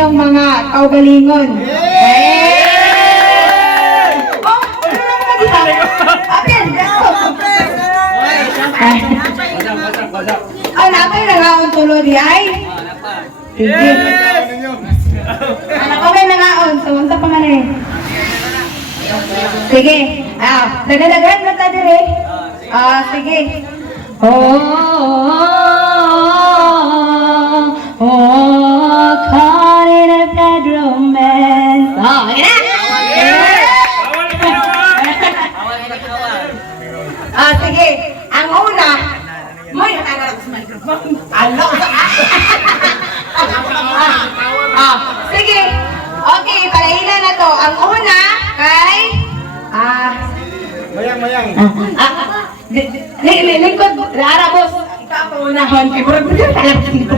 inyong mga kaugalingon. Oh, apil, oh, napay nangaon tulo di ay? Sige. Okay, nangaon. So, unsa pa man eh? Sige. Nagadagan na ta dire. Sige. Caught in a bad romance. Okay na? Sige. Ang una, may nakagarap sa microphone. Sige. Okay, palahila na to. Ang una, kay... Mayang. Lingkod, Lara boss. Ikaw pa unahon. Kay Burag Burag talaga dito.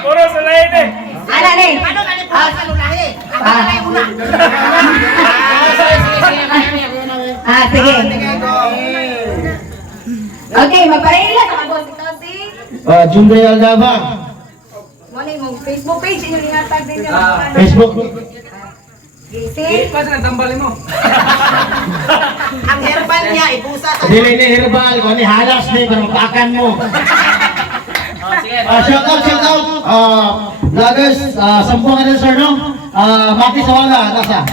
Puro sa lain eh. Ano ni? Ano ka nito? Ano lahi? Ako na lang una. Sige. Okay, magpalahila na boss. Ikaw si... Jumbe Aldaba. Ano yung Facebook page? Yung ingatag din ka. Facebook. Gising. Kasi nagtambali mo. Ang herbal niya, ibusa sa... Dili ni herbal ko ni halas ni pangpakan mo. Shout out. Vloggers, sampung ada sir no. Mati Sawala, nasa.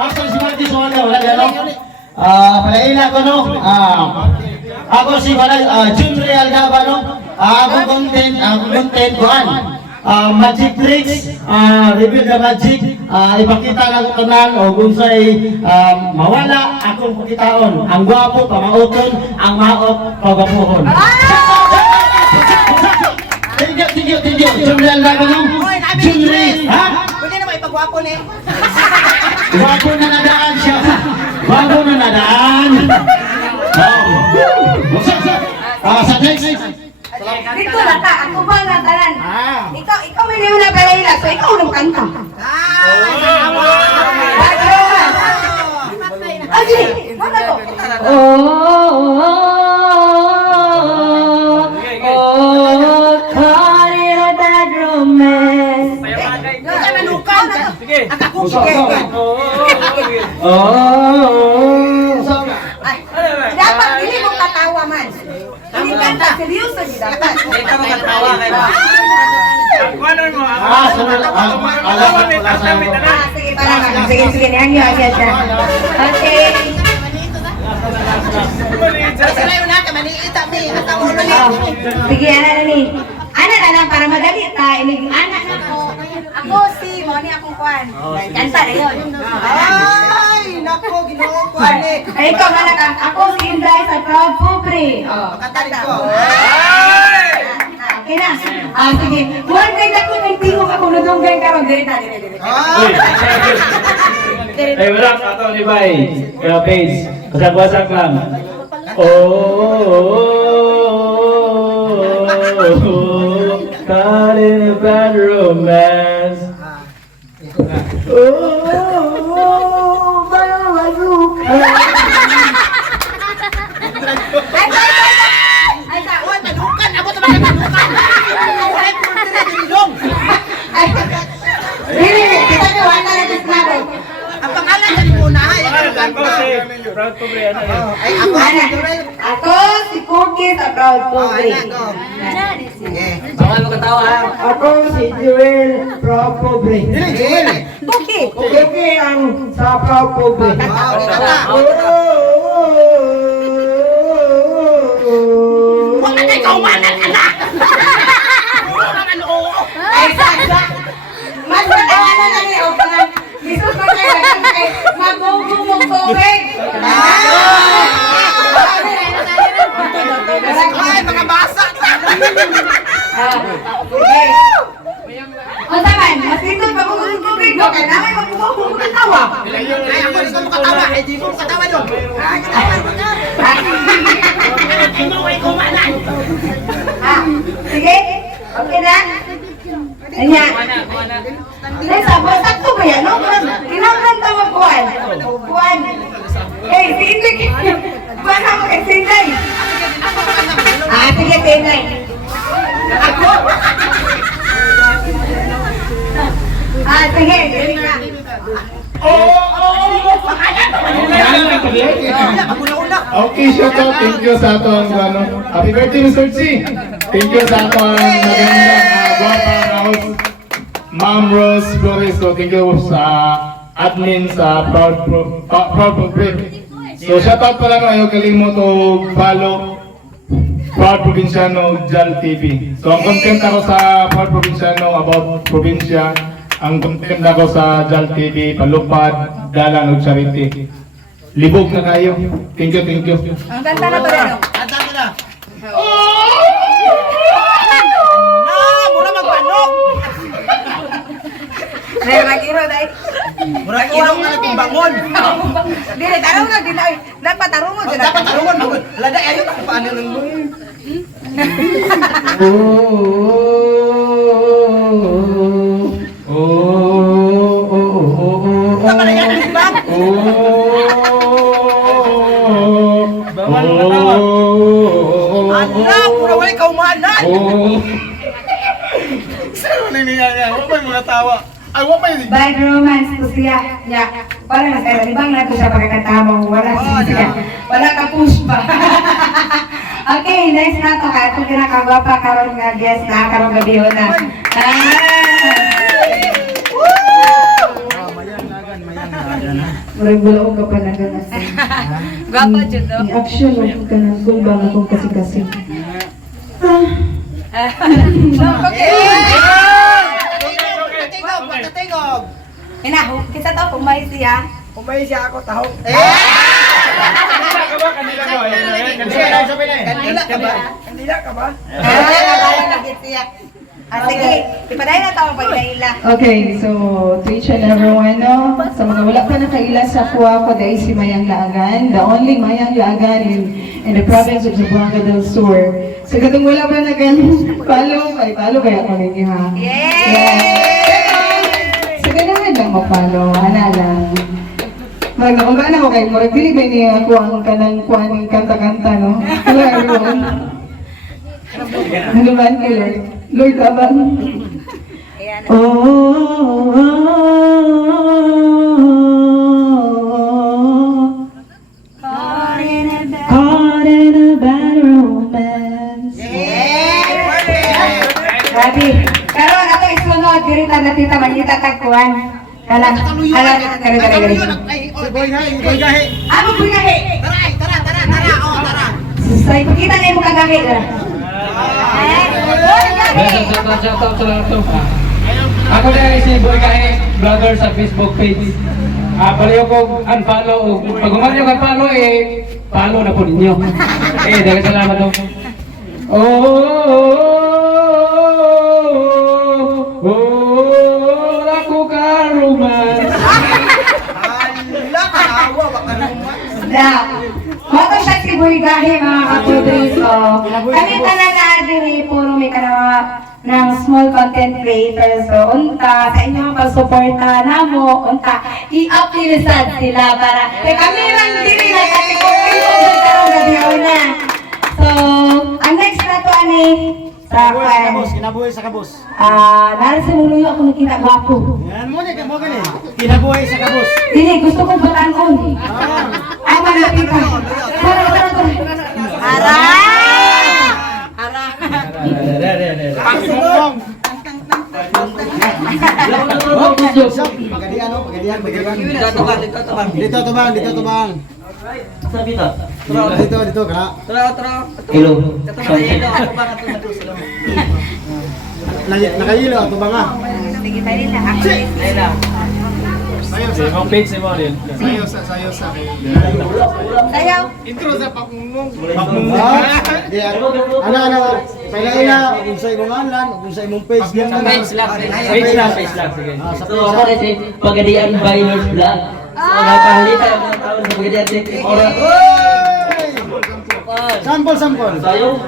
Pastor si Mati Sawala, wala gano. Palaila ko no. Ako si Jumre Aldaba no. Ako content kuan. Magic tricks, reveal the magic, ipakita ng tanan o kung sa'y mawala, akong pakitaon. Ang gwapo, pamauton, ang maot, pagapuhon. Thank you. Jumre Aldaba no? Jumre, ha? Pwede na ba ipagwapo ni? Gwapo na nadaan siya. Gwapo na nadaan. Sa next. Dito na ta, ako ba na tanan? Ikaw may niyo na palahila, so ikaw na kanta. Aji, mana to? Caught in a bad romance. Ika nalukan. Sige. Ang ako sige. Dapat dili mo katawa man. Hindi kanta, seryoso di dapat. Ito mo katawa kayo. Kuanon mo. Sige, parang sige, hangyo siya. Okay. Sila yun na, kamaniita mi. At ang ulo niya. Sige, ana ni. Ana na lang para madali ta. Ilig ana na ko. Ako si Moni akong kwan. Kanta na yun. Ay, nako, ginoo ko ani. Ay, ikaw nga ka. Ako si Inday sa Proud Pobre. Makatali ko. Okay na. Sige. One day na ko nagtingog ako nudunggay karon diri ta. Eh, wala ka ito ni Bay. Kaya page. Wasak-wasak lang. Caught in a bad romance. Ay, ta, oy, madukan. Abo to mga madukan. Ay, pultire dinilong. Kita ni wala na disnado. Ang pangalan niya ni Muna. Ay, ang kanta. Proud to be ano yun. Ay, ako si Durel. Ako si Cookie sa Proud Pobre. Sige. Bawal mo katawa ha. Ako si Joel Proud Pobre. Cookie. Okay ang sa Proud Pobre. Huwag na kayo kaumanan, anak! Ang oo. Ay, saksa. Mas matawanan na niya. O, pangan. Isus ko tayo. Magugumog tubig. Ay, mga basa! Okay. O, taman. Mas ito, magugumog tubig. Okay, namin magugumog ng tawa. Ay, ako hindi ko makatawa. Ay, di ko makatawa doon. Ay, katawa mo na. Ay, mo, ay kumanan. Sige? Okay na? Anya? Ay, sabot. Sakto ba yan? No? Kinamlan tawag kuwan. Kuwan. Eh, si Inday. Kuwan mo kay si Inday. Sige, si Inday. Ako, Sige, dili ka. Okay, shout out. Thank you sa aton ano. Happy birthday, Mr. C. Thank you sa aton magandang guwapa house. Ma'am Rose Flores. So thank you sa admin sa Proud Progressive. So shout out pala no, ayaw kalimot o follow Proud Provinciano Jal TV. So ang content ako sa Proud Provinciano about probinsya. Ang content ako sa Jal TV, palupad, dalan o charity. Libog na kayo. Thank you, thank you. Ang kanta na ba rin? Ata ka na. Mura magpanok. Dahil mag-iro dahil. Mura irong na nagpambangon. Dili, tarong na, dili. Dapat tarong mo. Dapat tarungan mo. Lada ayo ta paano nang mo. Tama na yan, di ba? Anak, pura wala kaumanan. Sino na niya? Wala pa yung mga tawa. Ay, wala pa yun. Bad romance to siya. Ya, wala na sa'yo. Ibang na to siya pagkakanta mo. Wala siya. Wala ka push pa. Okay, next na to. Kaya ito kinakagwapa karon nga guest na karong gabi na. Murag bulaog ka pa na ganas. Gwapa dyan to. I-action mo ka ng kumbang akong kasi-kasi. Okay. Tingog. Hinahu, kisa to kumay siya. Umay siya ako taho. Kanila ko. Kanila ka ba? Kanila ka ba? Nabalang na git siya. Sige, ipadayon na tawag pagkaila. Okay, so to each and everyone, no? Sa mga wala pa nakaila sa kuha ko, dahil si Mayang Laagan, the only Mayang Laagan in the province of Zamboanga del Sur. So katong wala pa follow kaya ako ninyo ha. Yay! So ganahan lang mag-follow, ana lang. Magnakumbaan ako kayo, murag dili ba niya ako ang kanang kuhaning kanta-kanta, no? Hello everyone. Ano man kay Lord? Lord, abang. Ayan. Caught in a bad romance. Grabe. Karon ato isunod diri ta natita mangita tagkuan. Kala kare. Boy gahe. Amo bugahe. Tara. Oh, tara. Sa ipakita na mo kagahe. Ako na si Boy Kahe, vlogger sa Facebook page. Palayo ko unfollow. Pag umayo ka follow follow na po ninyo. Daghang salamat daw. Ako ka romance. Hala, kaawa baka naman. Da. Moto siya si Buigahe mga kapudris ko. Kami tanan na diri puro may kanawa ng small content creators. So, unta, sa inyong pagsuporta namo, unta, i-optimisad sila para kami lang diri na katikopin karong gabi na. So, ang next na to ani sa Kinabuhi sa kabos. nara sa muluyo ako nakita gwapo. Yan mo ni mo gani. Kinabuhi sa kabos. Dili, gusto kong batanon. Ay, malapit ka. Tara. Ara! Pagadian. Dito to bang. Dito ka. Hello. Nakahilo ato ba nga? Sige, tayo rin na. Yung page mo rin. Sayaw. Intro sa pakmumong. Ano, paila unsay imong anlan, unsay imong page diyan na. Page lang, sige. So ako rin si Pagadian Buyers Vlog. So napahalitan ang mga tao sa Pagadian Tech. Sample. Sayo.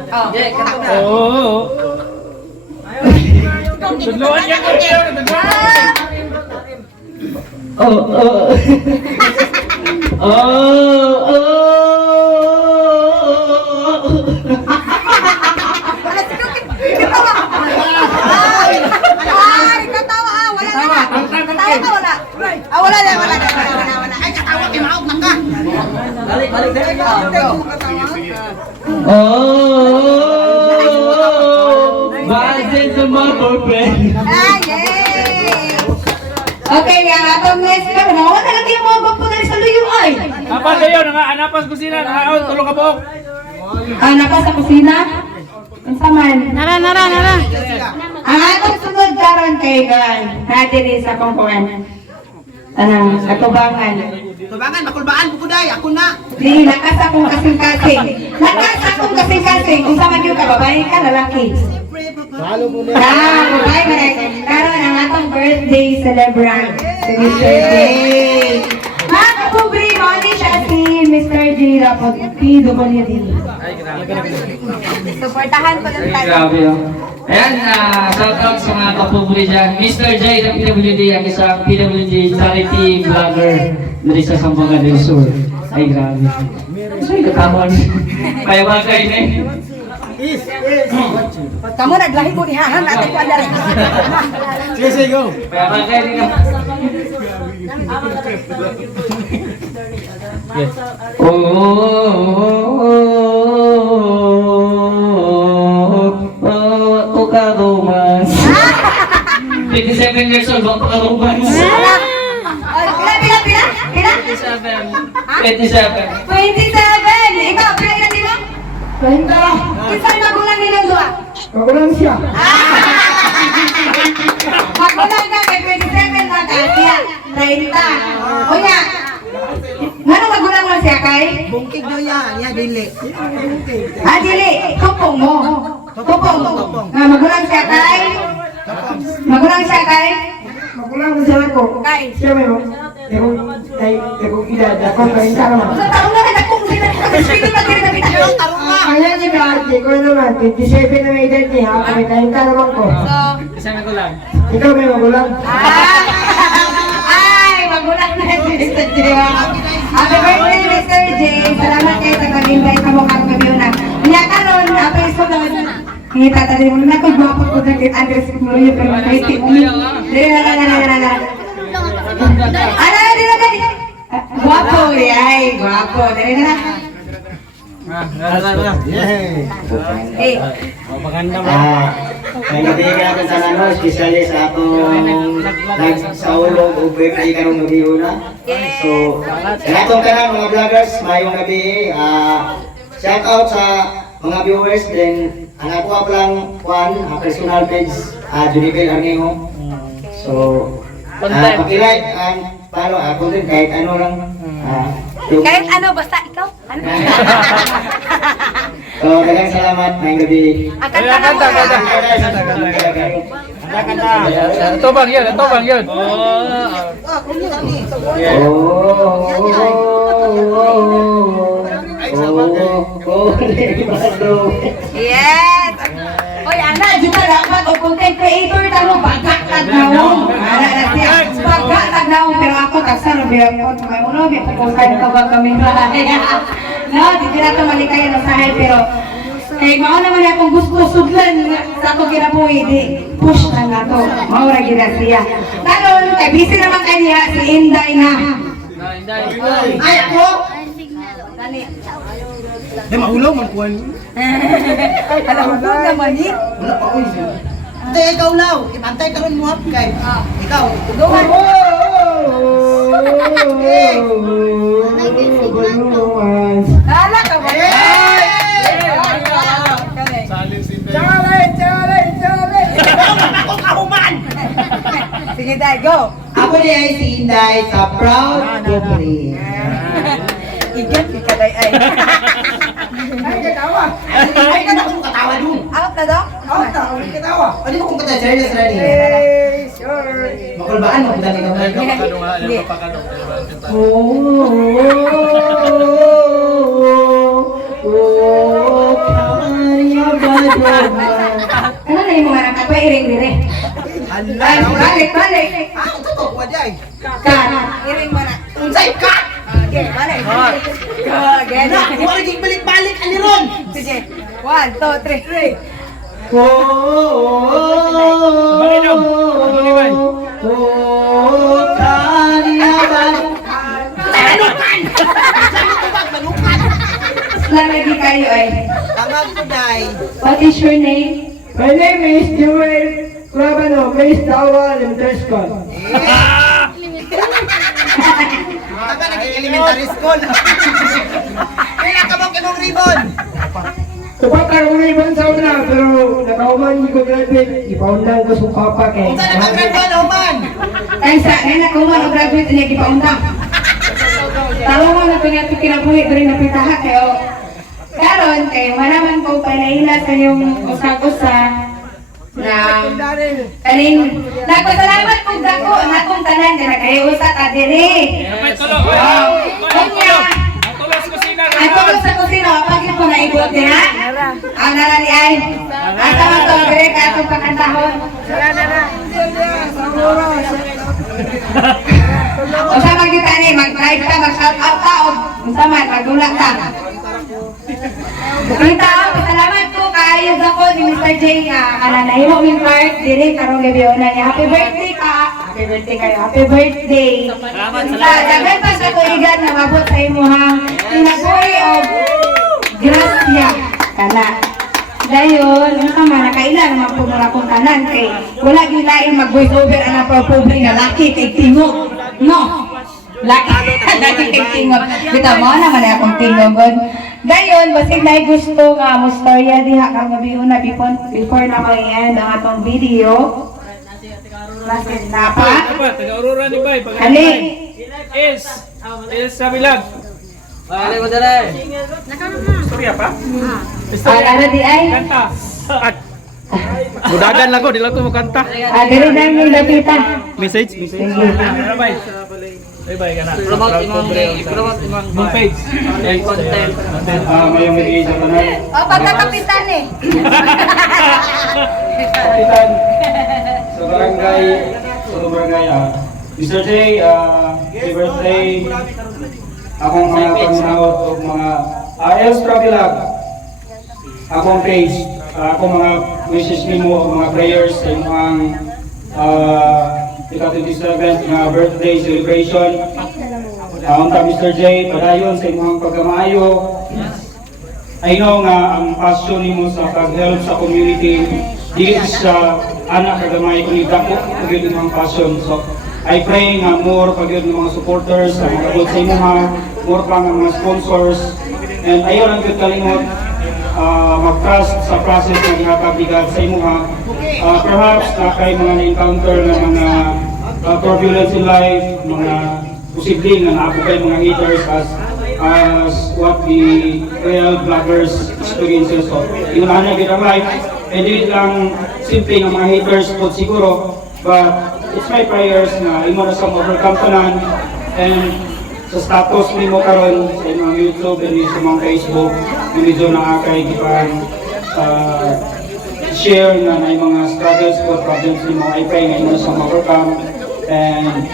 Tudloan niya ko niya. Ay, katawa. Wala na. to my boyfriend. Okay, atong next ka. Mga na lagi yung mga gwapo dali sa luyo ay. Apa kayo? Anapas kusina, nangaon, tulong ka buhok. Napa sa kusina? Ang saman. Nara. Ang atong sunod karon kay Gan. Nadiri sa kongkuan. Tanang atubangan. Tubangan, makulbaan ko day, ako na. Di, lakas akong kasing-kasing. Kung sa man yung kababae ka, lalaki. Babae ka na. Karon ang atong birthday celebrant. Si Mr. J. Mga kapubri, mali siya si Mr. J. Rapod. PWD. Supportahan ko lang tayo. Grabe oh. Ayan, shoutout sa mga kapubuli dyan. Mr. J ng PWD, ang isang PWD charity vlogger dari sa Sambuanga del Sur. Ay, grabe. Ay, katawan. Kaya ba kayo na eh? Kamu naglahi ko dihahan natin ko adari. Sige, go. Kaya ba kayo na? Romance. 27 years old, baka romance. Pila? 27. 27! Ikaw, pila na nila? 20. Isa magulang nilang dua? Magulang siya. Magulang ka kay 27 na kasiya. 30. Unya, ano magulang mo siya kay? Bungkig daw yan, yan, dili. Dili, tupong mo. Tupong. Magulang siya kay? Magulang siya kay? Magulang mo siya ko. Kay? Siya may mo. Eko edad ako kain karma. Sa taong na nagkong sila. Sige na sila na Tarong nga. Kaya niya ka ate ko naman. 27 na may edad niya. Ako may kain karma ko. Isang ako lang. Ikaw may magulang. Ay, magulang na si Mr. J. Happy birthday, Mr. J. Salamat kayo sa pag-invite sa mukha kami una. Kaya karon, happy so naman. Hindi tatali mo na kung guwapo ko na kay Andres Kumuloy pero makiti mo. Dila. Guwapo, ay, guwapo. Dila. Eh, May nabigay natin sa ano, especially sa atong nagsaulog o birthday karong gabi una. So, sa atong kanan mga vloggers, mayong gabi, shout out sa mga viewers, then ang ako lang personal page, Junibel Arnejo. So, pag-like and follow ako din kahit ano lang. kahit ano, basta ikaw. Ano? So, dagang salamat, mayong gabi. Kanta. Ito bang yun? Yes! Oy, ana, juga dapat o content creator tamo bagak tagnaw. Ana na siya. Bagak tagnaw pero ako tagsaro biya ko may uno may pupuntan ka ba kami no, di na to malikay na sahay pero kay mao naman akong gusto sudlan sa ako ginabuhi di push na nga to. Mao ra gid siya. Karon kay busy naman kaniya si Inday na. Ay, ako! Dali. Di, mahulaw man kuhan. Alam mo naman ni. Wala pa ko yun. Hindi, ikaw law. Ipantay ka rin mo hap kay. Ikaw. Duman. Hala ka ba? Ako kahuman! Sige tayo, go! Ako di ay si Inday sa Proud Bubri. Igat, ikaday ay. Ay, katawa! Ay, ka na kung katawa dun! Out na daw? Out na, ulit katawa! Ano mo kung katawa? Serious ready? Sure. Makulbaan mo kung dali ka ba? Hindi. Ano na yung mga nakakwa iring-iring? Ay, balik! Ah, ito to, kuwadjay. Kan, iring mo na. Unsay ka! Okay, balik. Go again. Na, huwag naging balik-balik, aliron! Sige. 1, 2, 3. Balukan! Saan ito ba? Balukan! Lagi kayo ay. Tangag ko, Day. What is your name? My name is Joel Rabano, based Dawa, Elementary School. Taga nag-elementary school. Kaya ka mo kinong ribbon. Tupat ako ng ibang sa una, pero nakauman hindi ko graduate. Ipaundang ko sa papa kay. Unsa nag-graduate Oman? Kaysa, kaya na kung mag-graduate niya, gipaundang. Tawag mo na ito nga kinabuhi, doon na pitaha kayo. Karon kay manaman ko palaila sa yung usag-usa na kaning nagpasalamat kong dako ang akong tanan kaya kayo usa ta diri. Kunya. Ang tulog sa kusina, pagin ko na ibot niya. Ang narani ay. Asa man to dire ka atong pakantahon. Usa magkita ni mag-drive ka, mag-shout out ka o unsa man magdula ka. Kita, salamat ko kayo ako ni Mr. J ana nahimo min card diri karong gabi una niya. Happy birthday ka. Happy birthday kayo. Happy birthday. Dagan pa sa tuigan na mabot sa imuhang inabuhi og grasya kana. Dayon, unsa man nakailan man po mura kong tanan kay wala gyud lain mag-voice over ana pa pobre nga laki kay tingog. No. Laki kay tingog. Bitaw mo naman akong tingogon. Dayon, basig na gusto nga mo storya diha karong gabi una before na ko i-end ang atong video. Basig na pa. Taga-Aurora ni Bay. Ali. Is sa bilag. Bale mo dala. Storya pa? Ara di ay. Kanta. Budagan lang ko, di lang ko makanta. Diri na yung lapitan. Message? Bay. Bye-bye ka na. Promote imong page. content. Mayong may isa na. O, pagkakapitan eh. Kapitan sa barangay, Mr. J, happy birthday. Akong mga paminawot o mga extra vlog. Akong page, akong mga wishes nimo o mga prayers sa inyong ika-27 nga birthday celebration. Unta Mr. J, padayon sa inyong pagkamaayo. I know nga ang passion nimo sa pag-help sa community dili sa anak kagamay kundi dako pagid ang passion. So I pray nga more pagid ng mga supporters sa mga kabot sa imuha, more pa nga mga sponsors, and ayon ang gyud kalimot mag-trust sa process ng ginapagbigat sa imuha. Perhaps na kay mga na-encounter na mga turbulence in life, mga posibleng na naabot mga haters as what the real vloggers experiences. So, yun na gyud ang life. And dili lang simple ng mga haters po siguro, but it's my prayers na imo na sa overcome tanan, and sa status nimo karon sa mga YouTube and sa mga Facebook, yung medyo nakakay gipang share na na mga struggles po, problems nimo. I pray nga imo na sa overcome, and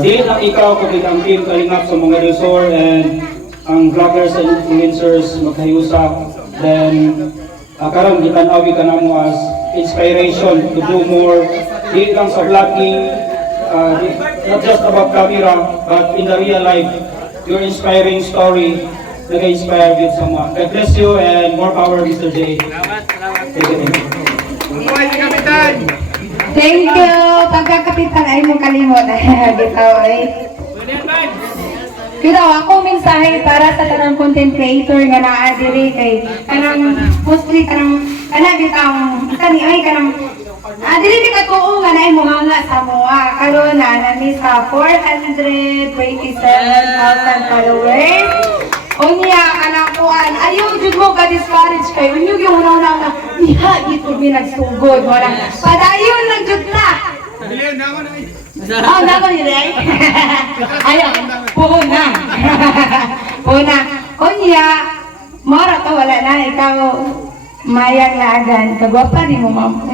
dili lang ikaw kundi ang team Kalingap sa mga resort and ang vloggers and influencers magkayusa. Then karon gitanaw ka na mo as inspiration to do more, di lang sa vlogging, not just about camera, but in the real life, your inspiring story nag-inspire with someone. God bless you and more power, Mr. J. Thank you. Thank you. Pagkakapitan ay mong kalimot. Bitaw ay. Pero ako mensahe para sa tanang content creator nga naa diri kay kanang mostly kanang bitaw kani ay kanang dili di ka tuo nga naay mohanga sa moa karon na nani sa 427,000 followers. Unya kanang kuan ayaw jud mo ka discourage kay unyog yung una nga niha gito binagsugod mo lang padayon lang jud ta. Oh, dapat ni Ray. Ayaw, puhuna. Puhuna. Kunya, mara ka wala na ikaw mayang laagan. Kagwapa di mo ma'am.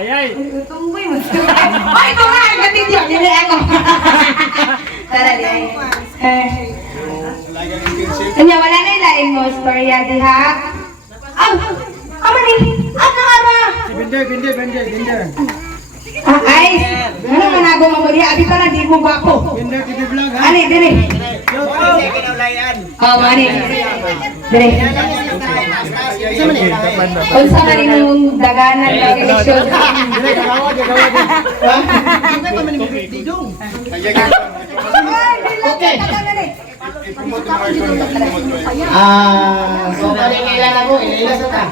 Ayay. Tunggoy mo. Ay, ito nga, nagkatidyo. Dili ako. Tara, di ay. Kunya, wala na ilaing mo storya diha. Ama ni, ano ara? Binder. Ay, ano man ako mamuli, abi pa na di mo gwapo. Ali, dire. Oh, mani. Dire. Unsa man imong daganan ng eleksyon? Okay. So kailan ako, ilan sa ta?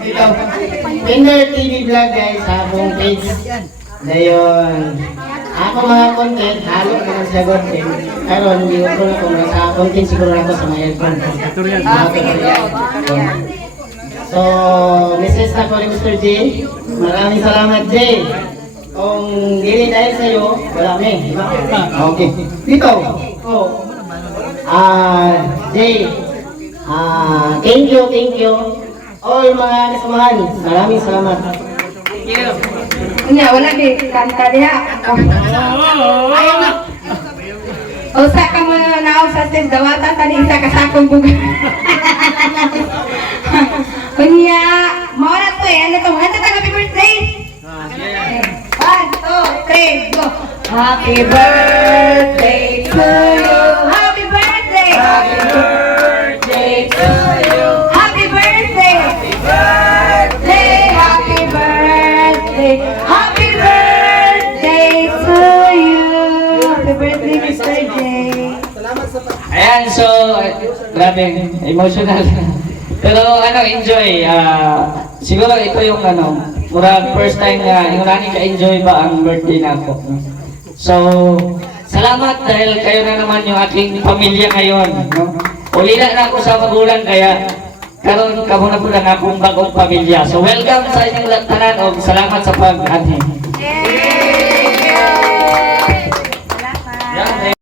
Ito. Kinder TV vlog guys, sa akong page. Dayon. Ako mga content, halo naman sa content. Karon hindi ko na kung sa content siguro ako sa mga aircon. So, message na ko ni Mr. J. Maraming salamat, J. Kung dili dahil sa'yo, wala kami. Okay. Dito. Oh. Jay. Thank you. All mga kasamahan, maraming salamat. Nya, wala di kanta diha. Usa ka mo na sa stage dawatan tani isa ka sakong buga. Kunya, mao na to ano to? Ano to happy birthday? 1, 2, 3, go. Happy birthday to you. Happy birthday. Happy birthday to you. Happy birthday. Happy birthday. Happy birthday. Happy birthday to you. Happy birthday, Mr. J. Ayan, so, grabe, emotional. Pero enjoy. Siguro ito yung murag first time na yung nani ka-enjoy ba ang birthday na ako. So, salamat dahil kayo na naman yung aking pamilya ngayon. No? Ulila na ako sa magulang kaya karon kamo na po lang akong bagong pamilya. So, welcome sa inyong tanan o salamat sa pag-anhin.